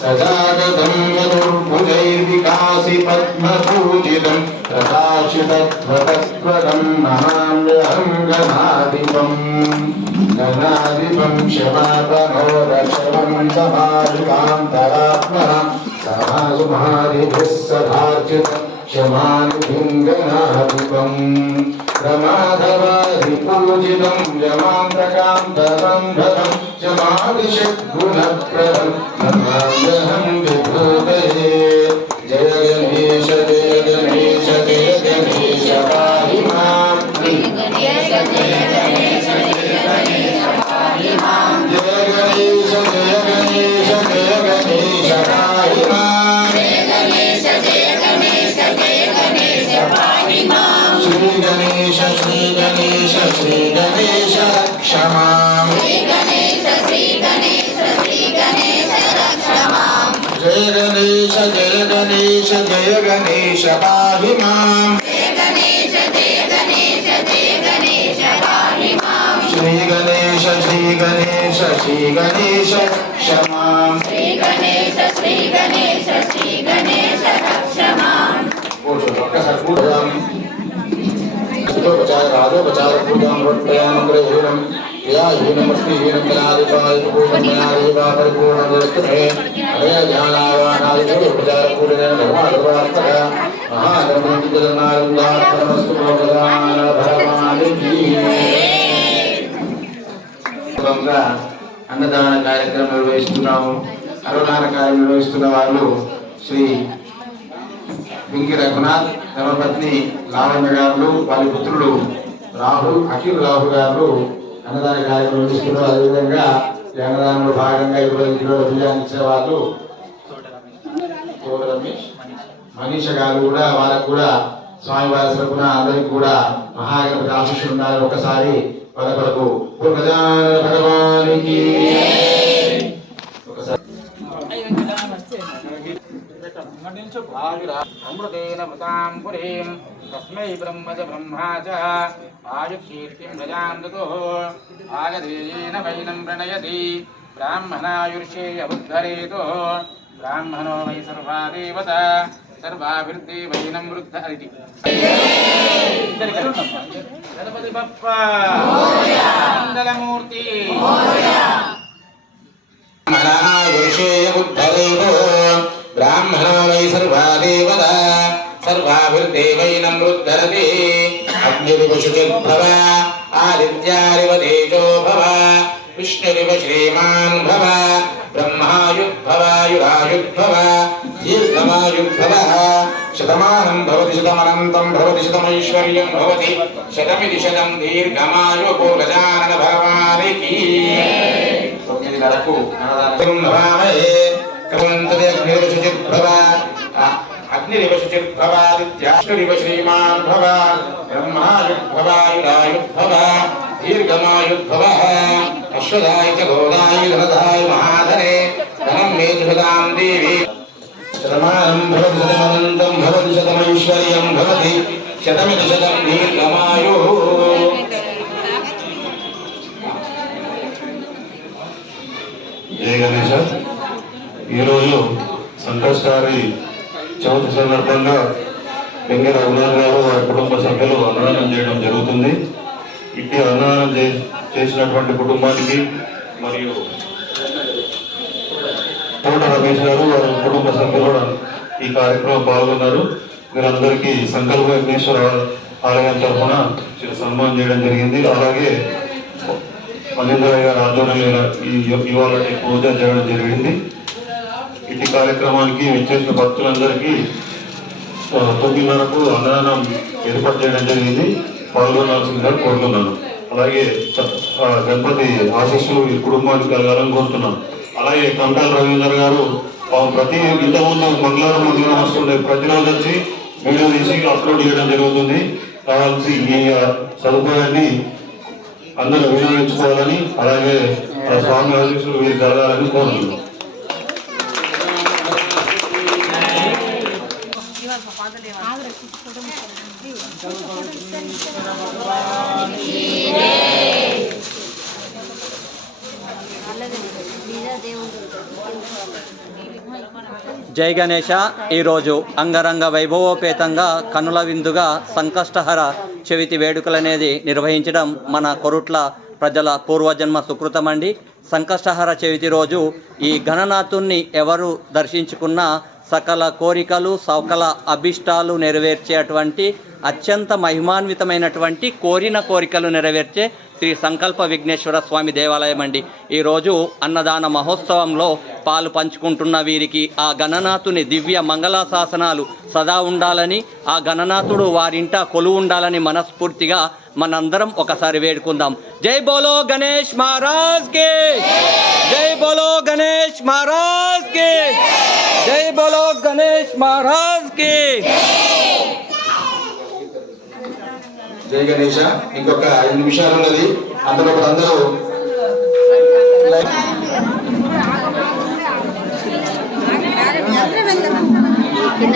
सजागतं मधुर्भुजैर्विकासि पद्मपूजितं प्रकाशितध्वतत्वरं नमाम्यहं गणाधिपम् गणाधिपं क्षमापनो रक्षणं समाधिकान्तरात्मनः समासुमादिभिः सदार्चितं क्षमानिधिं गणाधिपम् रमाधवाधिपूजितं यमान्तकान्तरं क्षमादिषद्गुणप्रदं नमाम्यहं विभूतये जय गणेश पाहि माम् जय गणेश पाहि माम् श्री गणेश क्षमाम् जय गणेश पाहि माम् श्री गणेश क्षमाम् राधोपचारपूजां हीनमस्तीहीनं जनाधिपादिपूर्णमयादिपापरिपूर्णदर्शने अभयज्ञानावानादिपचारपूजनेन धर्माधर्मात्मक महाधर्मनिजनानन्दात्मनस्तु भगवान् అన్నదాన కార్యక్రమం నిర్వహిస్తున్నాము. అన్నదాన కార్యక్రమం నిర్వహిస్తున్న వాళ్ళు శ్రీ వెంకి రఘునాథ్, ధర్మపత్ని లావణ్య గారు, వారి పుత్రుడు అఖిల్ రాహుల్ గారు అన్నదాన కార్యక్రమం నిర్వహిస్తున్నారు. అదేవిధంగా ఈ అన్నదానంలో భాగంగా 20 కిలోల బియ్యాన్ని ఇచ్చే వాళ్ళు మనీష గారు కూడా, వాళ్ళకు కూడా స్వామివారి తరపున అందరికి కూడా మహాగణపతి ఆశీస్సులు ఉండాలని ఒకసారి వాళ్ళ కొరకు భగవానికి అమృతేన మృతాం పురీం తస్మై బ్రహ్మజ బ్రహ్మా చ ఆయుకీర్తిం ప్రజాందతో ఆగదేయేన వైనం ప్రణయతి బ్రాహ్మణాయుర్షేయ ఉద్ధరేతో బ్రాహ్మణో వై సర్వా దేవత సర్వాభివృద్ధి వైనం వృద్ధ అదితి గణపతి బప్ప మంగళమూర్తి బ్రాహ్మణాయుర్షేయ ఉద్ధరేతో ब्राह्मणो वै सर्वा देवता सर्वाभिर्ते वैनं वृद्धरति अग्निरिव शुचिर्भव आदित्यारिव तेजो भव विष्णुरिव श्रीमान् भव ब्रह्मायुर्भवायुरायुर्भव दीर्घमायुर्भवः शतमानं भवति शतमनन्तं भवति शतमैश्वर्यं भवति शतमिति शतं दीर्घमायुः गजानन भगवानिकी अग्निरिव शुचिर्भवादित्याश्वरिव श्रीमान् भव ब्रह्मायुर्भवायुरायुर्भव दीर्घमायुर्भवः अश्वदाय च गोदाय धनदाय महाधने धनं मे जुषदां देवी शतमानं भवति शतमनन्तं भवति शतमैश्वर्यं भवति शतमिति शतं दीर्घमायुः जय गणेश ఈరోజు సంకష్టహారి చవితి సందర్భంగా వెంకట రఘునాథ్ గారు వారి కుటుంబ సభ్యులు అన్నదానం చేయడం జరుగుతుంది. ఇట్టి అన్నదానం చేసినటువంటి కుటుంబానికి మరియు తోట రమేష్ గారు వారి కుటుంబ సభ్యులు ఈ కార్యక్రమం పాల్గొన్నారు. వీరందరికీ సంకల్ప విఘ్నేశ్వర ఆలయం తరఫున సన్మానం చేయడం జరిగింది. అలాగే మహేంద్రయ్య గారి ఆధ్వర్యంలో ఇవాళ పూజ చేయడం జరిగింది. ఇటు కార్యక్రమానికి వచ్చేసిన భక్తులందరికీ 9:30కు అన్నదానం ఏర్పాటు చేయడం జరిగింది. పాల్గొనాల్సిందిగా కోరుతున్నాను. అలాగే గణపతి ఆశీస్సులు ఈ కుటుంబానికి కలగాలని కోరుతున్నాను. అలాగే కంటాల రవీంద్ర గారు ప్రతి ఇంతకుముందు మంగళవారం వస్తుండే ప్రతిరోజు వచ్చి వీడియో తీసి అప్లోడ్ చేయడం జరుగుతుంది. కావాల్సి ఈ సదుపాయాన్ని అందరూ వినియోగించుకోవాలని, అలాగే స్వామి ఆశీస్సులు వీరికి కలగాలని కోరుతున్నాను. జై గణేష. ఈరోజు అంగరంగ వైభవోపేతంగా కనుల విందుగా సంకష్టహర చవితి వేడుకలు అనేది నిర్వహించడం మన కొరుట్ల ప్రజల పూర్వజన్మ సుకృతమండి. సంకష్టహర చవితి రోజు ఈ గణనాథుణ్ణి ఎవరు దర్శించుకున్నా సకల కోరికలు సకల అభిష్టాలు నెరవేర్చేటువంటి అత్యంత మహిమాన్వితమైనటువంటి కోరిన కోరికలు నెరవేర్చే శ్రీ సంకల్ప విఘ్నేశ్వర స్వామి దేవాలయం అండి. ఈరోజు అన్నదాన మహోత్సవంలో పాలు పంచుకుంటున్న వీరికి ఆ గణనాథుని దివ్య మంగళాశాసనాలు సదా ఉండాలని, ఆ గణనాథుడు వారింట కొలువు ఉండాలని మనస్ఫూర్తిగా మనందరం ఒకసారి వేడుకుందాం. జై బోలో గణేష్ మహారాజ్ కి, జై బోలో గణేష్ మహారాజ్ కి, జై బోలో గణేష్ మహారాజ్ కి. జై గణేష. ఇంకొక 5 నిమిషాలు ఉన్నది. అందులో అందరూ కింద